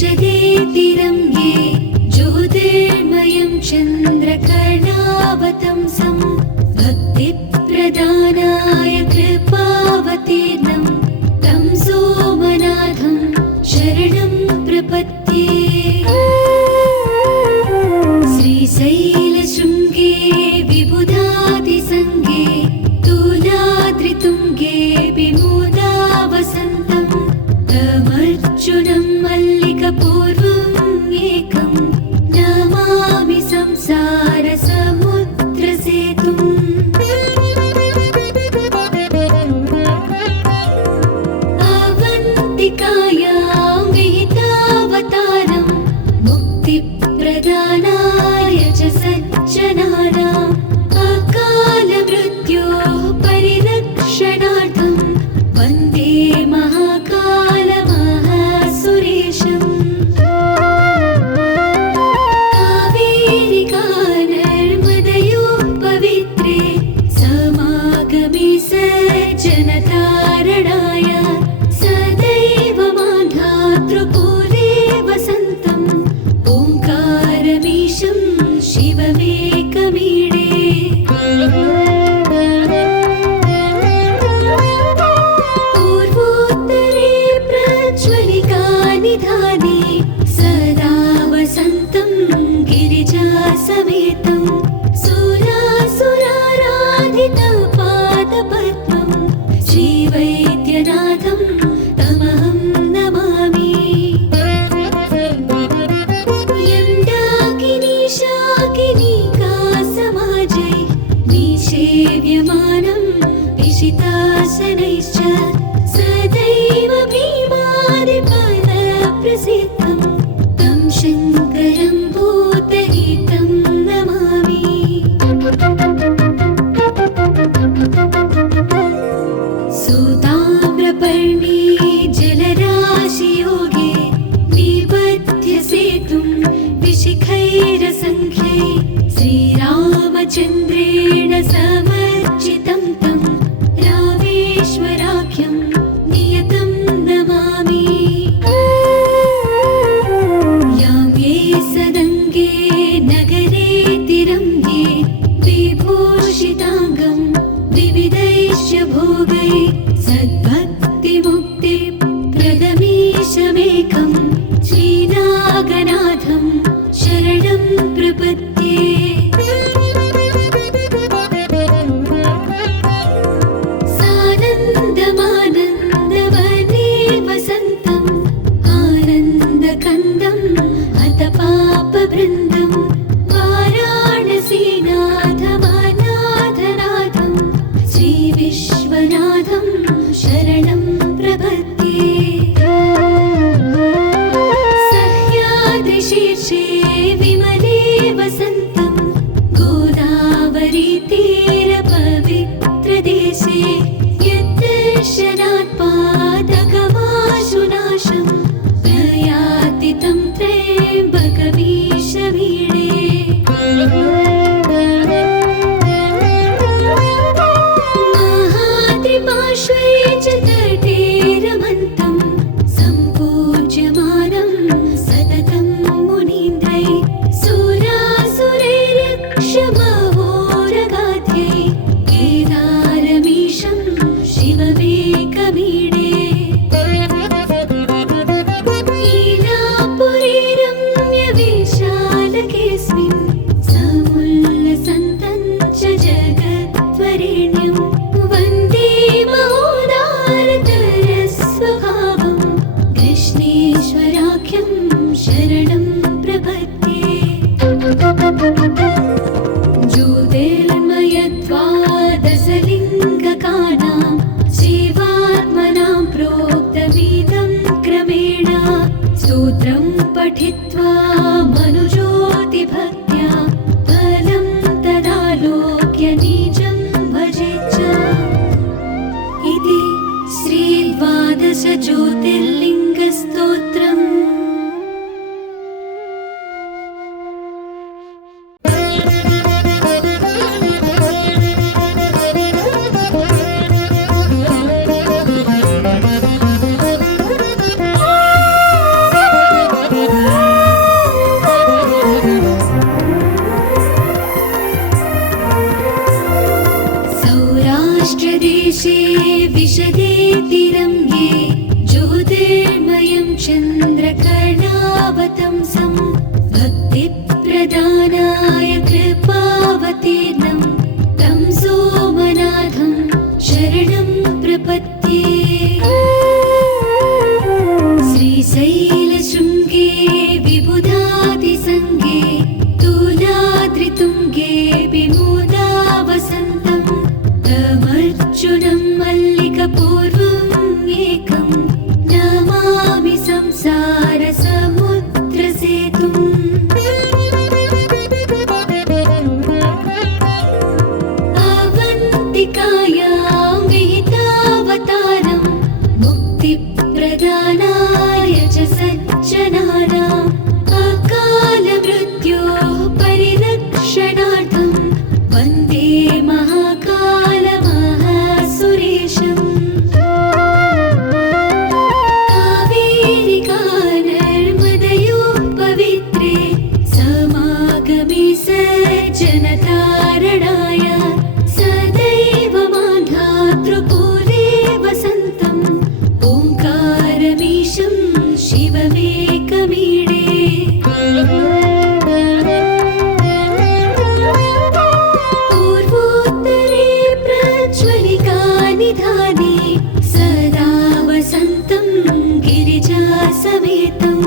विशदेतिरङ्गे ज्योतिर्मयं चन्द्रकर्णावतंसं भक्तिप्रदानाय कृपावतीर्णं तं सोमनाथं शरणं प्रपद्ये। श्रीशैलशृङ्गे विबुधातिसङ्गे तुलाद्रितुङ्गे विमूलावसन्तं तमर्जुनं मल्लिकपूर्वम् एकं नमामि संसारसमुद्रसेतुम्। अवन्तिकायां विहितावतारं मुक्तिप्रदानाय च सज्जनानाम् अकालमृत्योः परिरक्षणार्थं वन्दे महाकालमहासुरेशम्। कावेरिका नर्मदयोः पवित्रे समागमे सज्जनतारणाय सदैव मान्धातृपुरे वसन्तम् ओङ्कारमीशं शिवमेकमीडे। पूर्वोत्तरे प्रज्वलिका निधाने सदा वसन्तं गिरिजासमेतं सुरासुराराधितपादपद्मं श्रीवैद्यनाथं तमहं नमामि। यं शाकिनीका समाजै निषेव्यमानं विशिताशनैश्च सदैव भीमादिपदप्रसिद्धं तं शङ्करं भूतहितं नमामि। सुताम्रपर्णी जलराशियोगे निबध्य सेतुं विशिखैरसङ्ख्यै श्रीरामचन्द्रेण समर्चितं तं रामेश्वराख्यं नियतं नमामि। याम्ये सदङ्गे नगरे तिरङ्गे विभूषिताङ्गं विविधैश्च भोगै सद्भक्तिमुक्तिप्रदमीशमेकं श्रीनागनाथं शरणं प्रपद्ये। सानन्दमानन्दवने वसन्तम् आनन्दकन्दं हतपापवृन्दं वाराणसीनाथमनाथनाथं श्रीविश्वनाथं शरणं प्रपद्ये। सह्याद्रिशीर्षे विमले वसन्तं गोदावरीतीरपवित्रदेशे यद्दर्शनात् पातकमाशुनाशं प्रयाति तं त्र्यम्बकमीशमीडे। महाद्रिपार्श्वे च तटे रमन्तं सम्पूज्यमानं सततं मुनीन्द्रै सुरासुरैरक्षमहोरगाध्यै केदारमीशं शिवमेकमीडे। लीलापुरे रम्यविशालकेऽस्मिन् समुल्लसन्तं च जगद्वरेण्यं वन्दे महोदारतरस्वभावं कृष्णेश्वराख्यं शरणं प्रपद्ये। ज्योतिर्मयद्वादशलिङ्गकानां शिवात्मनां प्रोक्तमिदं क्रमेण स्तोत्रं पठित्वा मनुज्योतिभक्त्या फलं तदालोक्य निजं भजेच्च। इति श्रीद्वादशज्योतिर्लिङ्गस्तोत्रम्। देशे विशदे तिरङ्गे ज्योतिर्मयं चन्द्रकर्णावतंसं भक्तिप्रदानाय कृपावतीर्णं तं सोमनाथं शरणं प्रपद्ये। श्रीशैलशृङ्गे विबुधातिसङ्गे तुलाद्रितुङ्गे विमोदावसन्तं तमर्जुनं मल्लिकपूर्वम् एकं नमामि संसारसमुद्रसेतुम्। अवन्तिकायां विहितावतारं मुक्तिप्रदानाय च सज्जनानाम् अकालमृत्योः परिरक्षणार्थं वन्दे महाकालमहासुरेशम्। कावेरिका नर्मदयोः पवित्रे समागमे सज्जनतारणाय सदैव मान्धातृपूरे वसन्तम् ओङ्कारमीशं शिवमेकमीडे। पूर्वोत्तरे प्रज्वलिका निधाने सदा वसन्तं गिरिजासमेतं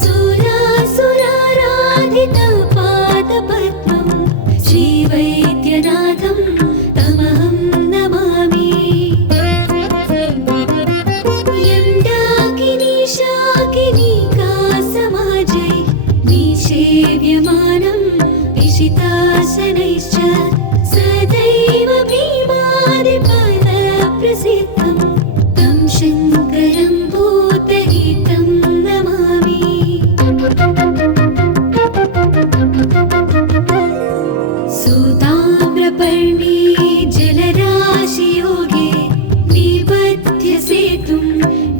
सुरासुराराधितपादपद्मं श्रीवैद्यनाथं तमहं नमामि। यं डाकिनी शाकिनीका समाजै निषेव्यमानं पिशितासनैश्च सदैव भीमादिपदप्रसिद्धं तं शङ्करं भूतहितं नमामि। सूताम्रपर्णी जलराशियोगे निबध्य सेतुं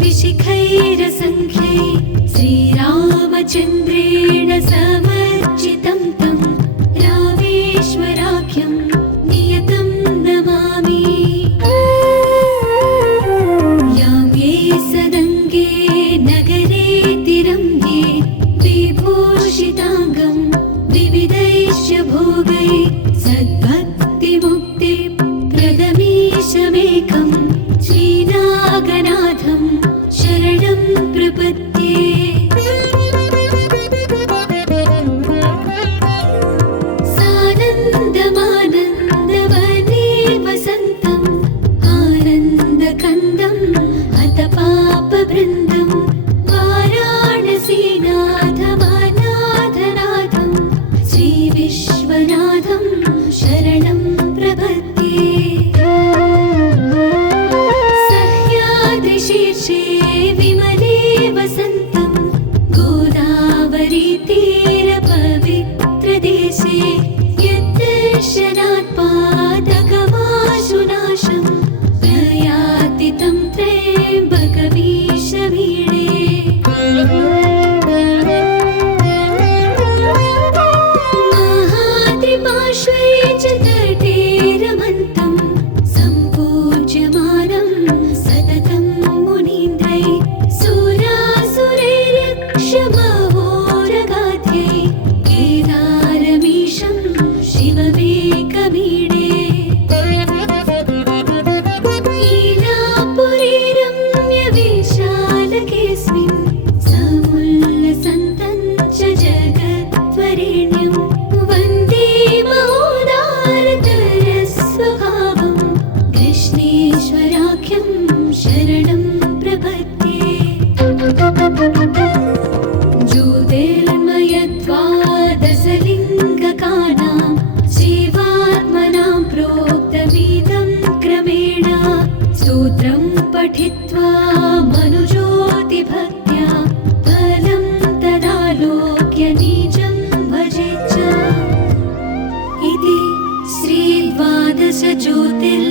विशिखैरसङ्ख्यै श्रीरामचन्द्रेण समर्चितं तं रामेश्वराख्यं नियतं नमामि। यां ये सदङ्गे नगरे तिरङ्गे विभूषिताङ्गं विविधैश्च भोगै सद्भक्तिमुक्तिप्रदमीशमेकं श्रीनागनाथं शरणं प्रपद्ये। सानन्दमानन्दवने वसन्तम् आनन्दकन्दम् हतपापवृन्दं वाराणसीनाथमनाथनाथं श्रीविश्वनाथं शरणं प्रपद्ये। सह्याद्रिशीर्षे विमले वसन्तं गोदावरीतीरपवित्रदेशे यद्दर्शनात् पातकमाशुनाशं प्रयाति तं त्र्यम्बकमीशमीडे। महात्रिपार्श्वे च तटे रमन्तं सम्पूज्यमानं सततं मुनीन्द्रै सुरासुरैर्यक्षमहोरगाध्यै केदारमीशं शिवमेकमीडे। लीलापुरे रम्यविशालकेऽस्मिन् समुल्लसन्तं च जगद्वरेण्यं वन्दे महोदारतरस्वभावं कृष्णेश्वराख्यं शरणं प्रपद्ये। ज्योतिर्मयद्वादशलिङ्गकानां शिवात्मनां प्रोक्तमिदं क्रमेण स्तोत्रं पठित्वा मनुज्योतिभक्त्या फलं तदालोक्य निजं भजेच्च। इति श्रीद्वादश ज्योतिर्लिङ्ग